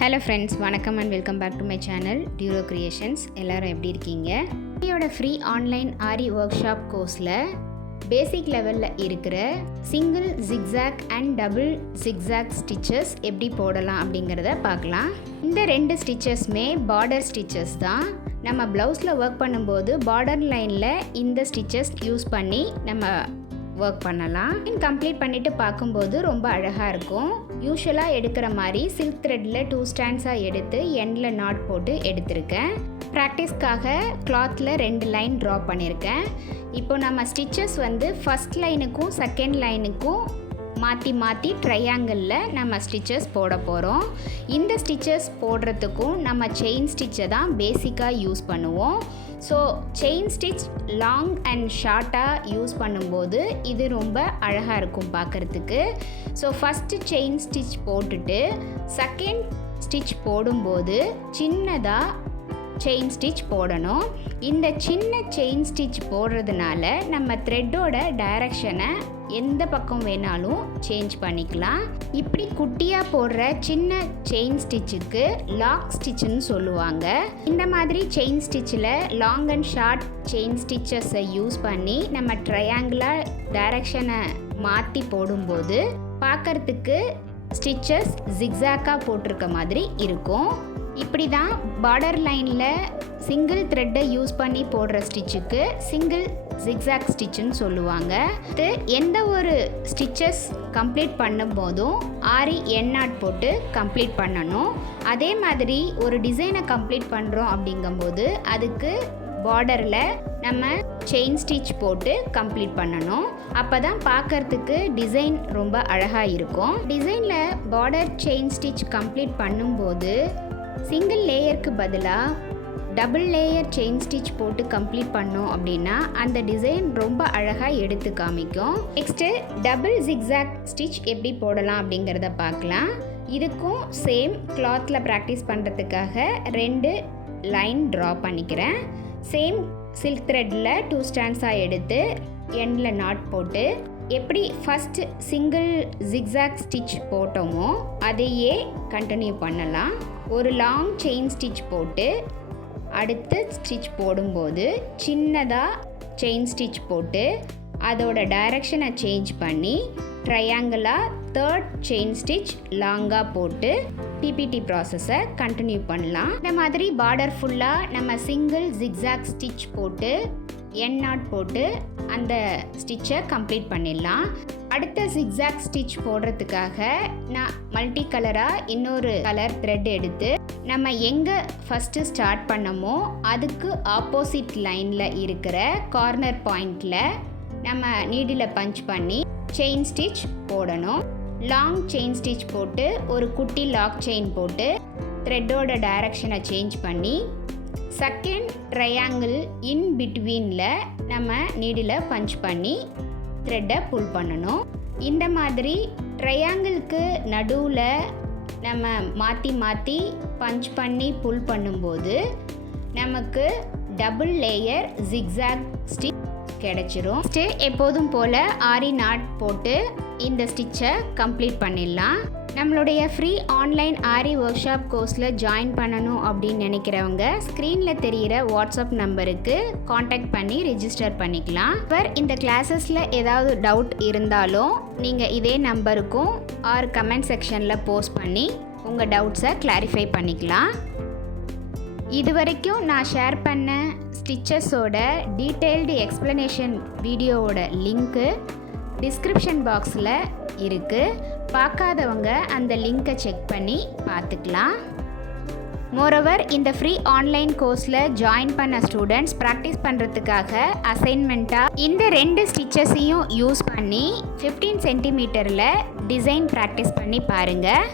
Hello friends, வணக்கம் and welcome back to my channel Duro Creations. எல்லாரும் எப்படி இருக்கீங்க? என்னோட ஃப்ரீ ஆன்லைன் ஆரி ஒர்க் ஷாப் கோர்ஸில் பேசிக் லெவலில் இருக்கிற single zigzag and double zigzag stitches எப்படி போடலாம் அப்படிங்கிறத பார்க்கலாம். இந்த ரெண்டு ஸ்டிச்சஸ்மே பார்டர் ஸ்டிச்சஸ் தான். நம்ம ப்ளவுஸில் ஒர்க் பண்ணும்போது பார்டர் லைனில் இந்த ஸ்டிச்சஸ் யூஸ் பண்ணி நம்ம ஒர்க் பண்ணலாம். கம்ப்ளீட் பண்ணிவிட்டு பார்க்கும்போது ரொம்ப அழகாக இருக்கும். யூஸ்வலாக எடுக்கிற மாதிரி சில்க் த்ரெட்டில் 2 ஸ்டாண்ட்ஸாக எடுத்து எண்டில் நாட் போட்டு எடுத்திருக்கேன். ப்ராக்டிஸ்க்காக கிளாத்தில் 2 லைன் ட்ரா பண்ணியிருக்கேன். இப்போ நம்ம ஸ்டிச்சஸ் ஃபஸ்ட் லைனுக்கும் செகண்ட் லைனுக்கும் மாற்றி மாற்றி ட்ரையாங்கிளில் நம்ம ஸ்டிச்சஸ் போட போகிறோம். இந்த ஸ்டிச்சஸ் போடுறதுக்கும் நம்ம செயின் ஸ்டிச்சை தான் பேசிக்காக யூஸ் பண்ணுவோம். So chain stitch long and ஷார்ட்டாக யூஸ் பண்ணும்போது இது ரொம்ப அழகாக இருக்கும் பார்க்குறதுக்கு. ஸோ ஃபஸ்ட்டு செயின் ஸ்டிச் போட்டுட்டு செகண்ட் ஸ்டிச் போடும்போது சின்னதாக செயின் ஸ்டிச் போடணும். இந்த சின்ன செயின் ஸ்டிச் போடுறதுனால நம்ம த்ரெட்டோட டைரக்ஷனை எந்த பக்கம் வேணாலும் சேஞ்ச் பண்ணிக்கலாம். இப்படி குட்டியாக போடுற சின்ன செயின் ஸ்டிச்சுக்கு லாக் ஸ்டிச்சுன்னு சொல்லுவாங்க. இந்த மாதிரி செயின் ஸ்டிச்சில் லாங் அண்ட் ஷார்ட் செயின் ஸ்டிச்சஸை யூஸ் பண்ணி நம்ம ட்ரையாங்குலர் டைரக்ஷனை மாற்றி போடும்போது பார்க்குறதுக்கு ஸ்டிச்சஸ் ஜிக்ஸாக்காக போட்டிருக்க மாதிரி இருக்கும். இப்படி தான் பார்டர் லைனில் சிங்கிள் த்ரெட்டை யூஸ் பண்ணி போடுற ஸ்டிச்சுக்கு சிங்கிள் ஜிக்ஸாக் ஸ்டிச்சுன்னு சொல்லுவாங்க. எந்த ஒரு ஸ்டிச்சஸ் கம்ப்ளீட் பண்ணும்போதும் ஆரி என் நாட் போட்டு கம்ப்ளீட் பண்ணணும். அதே மாதிரி ஒரு டிசைனை கம்ப்ளீட் பண்ணுறோம் அப்படிங்கும்போது அதுக்கு பார்டரில் நம்ம செயின் ஸ்டிச் போட்டு கம்ப்ளீட் பண்ணணும். அப்போ தான் பார்க்குறதுக்கு டிசைன் ரொம்ப அழகாக இருக்கும். டிசைனில் பார்டர் செயின் ஸ்டிச் கம்ப்ளீட் பண்ணும்போது சிங்கிள் லேயருக்கு பதிலாக டபுள் லேயர் செயின் ஸ்டிச் போட்டு கம்ப்ளீட் பண்ணோம் அப்படின்னா அந்த டிசைன் ரொம்ப அழகாக எடுத்து காமிக்கும். நெக்ஸ்ட்டு டபுள் ஜிக்ஸாக் ஸ்டிச் எப்படி போடலாம் அப்படிங்கிறத பார்க்கலாம். இதுக்கும் சேம் கிளாத்தில் ப்ராக்டிஸ் பண்ணுறதுக்காக 2 லைன் ட்ரா பண்ணிக்கிறேன். சேம் சில்க் த்ரெட்டில் 2 ஸ்டாண்ட்ஸாக எடுத்து எண்டில் நாட் போட்டு எப்படி ஃபஸ்ட்டு சிங்கிள் ஜிக்ஸாக் ஸ்டிச் போட்டோமோ அதையே கண்டினியூ பண்ணலாம். ஒரு லாங் செயின் ஸ்டிச் போட்டு அடுத்து ஸ்டிச் போடும்போது சின்னதாக செயின் ஸ்டிச் போட்டு அதோட டைரக்ஷனை சேஞ்ச் பண்ணி ட்ரையாங்கிளாக 3rd செயின் ஸ்டிச் லாங்காக போட்டு பிபிடி ப்ராசஸை கண்டினியூ பண்ணலாம். இந்த மாதிரி பார்டர் ஃபுல்லாக நம்ம சிங்கிள் ஜிக்ஸாக் ஸ்டிச் போட்டு என் நாட் போட்டு அந்த ஸ்டிச்சை கம்ப்ளீட் பண்ணிடலாம். அடுத்த ஜிக்ஸாக் ஸ்டிச் போடுறதுக்காக நான் மல்டி கலராக இன்னொரு கலர் த்ரெட் எடுத்து நம்ம எங்கே ஃபஸ்ட்டு ஸ்டார்ட் பண்ணமோ அதுக்கு ஆப்போசிட் லைனில் இருக்கிற கார்னர் பாயிண்டில் நம்ம நீடில் பஞ்ச் பண்ணி செயின் ஸ்டிச் போடணும். லாங் செயின் ஸ்டிச் போட்டு ஒரு குட்டி லாக் செயின் போட்டு த்ரெட்டோட டைரக்ஷனை சேஞ்ச் பண்ணி செகண்ட் ட்ரையாங்கிள் இன் பிட்வீனில் நம்ம நீடில் பஞ்ச் பண்ணி த்ரெட்டை புல் பண்ணணும். இந்த மாதிரி ட்ரையாங்கிளுக்கு நடுவில் நம்ம மாற்றி மாற்றி பஞ்ச் பண்ணி புல் பண்ணும்போது நமக்கு டபுள் லேயர் ஜிக்ஸாக் ஸ்டிச் கிடைச்சிரும். எப்போதும் போல் ஆரி நாட் போட்டு இந்த ஸ்டிச்சை கம்ப்ளீட் பண்ணிடலாம். நம்மளுடைய ஃப்ரீ ஆன்லைன் ஆரி ஒர்க் ஷாப் கோர்ஸில் ஜாயின் பண்ணணும் அப்படின்னு நினைக்கிறவங்க ஸ்க்ரீனில் தெரிகிற வாட்ஸ்அப் நம்பருக்கு காண்டாக்ட் பண்ணி ரிஜிஸ்டர் பண்ணிக்கலாம். இந்த கிளாஸஸில் ஏதாவது டவுட் இருந்தாலும் நீங்கள் இதே நம்பருக்கும் ஆர் கமெண்ட் செக்ஷனில் போஸ்ட் பண்ணி உங்கள் டவுட்ஸை கிளாரிஃபை பண்ணிக்கலாம். இது வரைக்கும் நான் ஷேர் பண்ண ஸ்டிச்சஸோட டீட்டெயில்டு எக்ஸ்ப்ளனேஷன் வீடியோவோட லிங்க்கு டிஸ்கிரிப்ஷன் பாக்ஸில் இருக்குது. பார்க்காதவங்க அந்த லிங்க்கை செக் பண்ணி பார்த்துக்கலாம். மோரோவர் இந்த ஃப்ரீ ஆன்லைன் கோர்ஸில் ஜாயின் பண்ண ஸ்டூடெண்ட்ஸ் ப்ராக்டிஸ் பண்ணுறதுக்காக அசைன்மெண்ட்டாக இந்த 2 ஸ்டிச்சஸையும் யூஸ் பண்ணி 15 சென்டிமீட்டரில் டிசைன் ப்ராக்டிஸ் பண்ணி பாருங்கள்.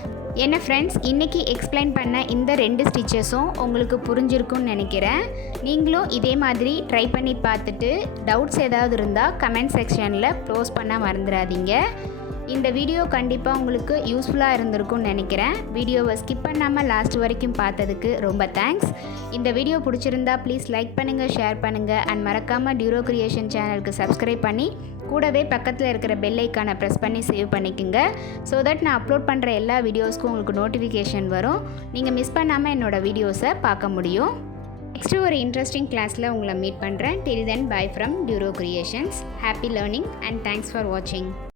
என்ன ஃப்ரெண்ட்ஸ், இன்றைக்கி எக்ஸ்பிளைன் பண்ண இந்த 2 ஸ்டிச்சஸும் உங்களுக்கு புரிஞ்சிருக்குன்னு நினைக்கிறேன். நீங்களும் இதே மாதிரி ட்ரை பண்ணி பார்த்துட்டு டவுட்ஸ் ஏதாவது இருந்தால் கமெண்ட் செக்ஷனில் க்ளோஸ் பண்ண மறந்துடாதீங்க. இந்த வீடியோ கண்டிப்பாக உங்களுக்கு யூஸ்ஃபுல்லாக இருந்திருக்கும்னு நினைக்கிறேன். வீடியோவை ஸ்கிப் பண்ணாமல் லாஸ்ட் வரைக்கும் பார்த்ததுக்கு ரொம்ப தேங்க்ஸ். இந்த வீடியோ பிடிச்சிருந்தா ப்ளீஸ் லைக் பண்ணுங்கள், ஷேர் பண்ணுங்கள் அண்ட் மறக்காமல் டியூரோ கிரியேஷன் சேனலுக்கு சப்ஸ்கிரைப் பண்ணி கூடவே பக்கத்தில் இருக்கிற பெல் ஐக்கானை ப்ரெஸ் பண்ணி சேவ் பண்ணிக்கோங்க. ஸோ தட் நான் அப்லோட் பண்ணுற எல்லா வீடியோஸ்க்கும் உங்களுக்கு நோட்டிஃபிகேஷன் வரும். நீங்கள் மிஸ் பண்ணாமல் என்னோடய வீடியோஸை பார்க்க முடியும். நெக்ஸ்ட்டு ஒரு இன்ட்ரெஸ்டிங் கிளாஸில் உங்களை மீட் பண்ணுறேன். டில் தென் பை ஃப்ரம் டியூரோ creations. Happy learning and thanks for வாட்சிங்.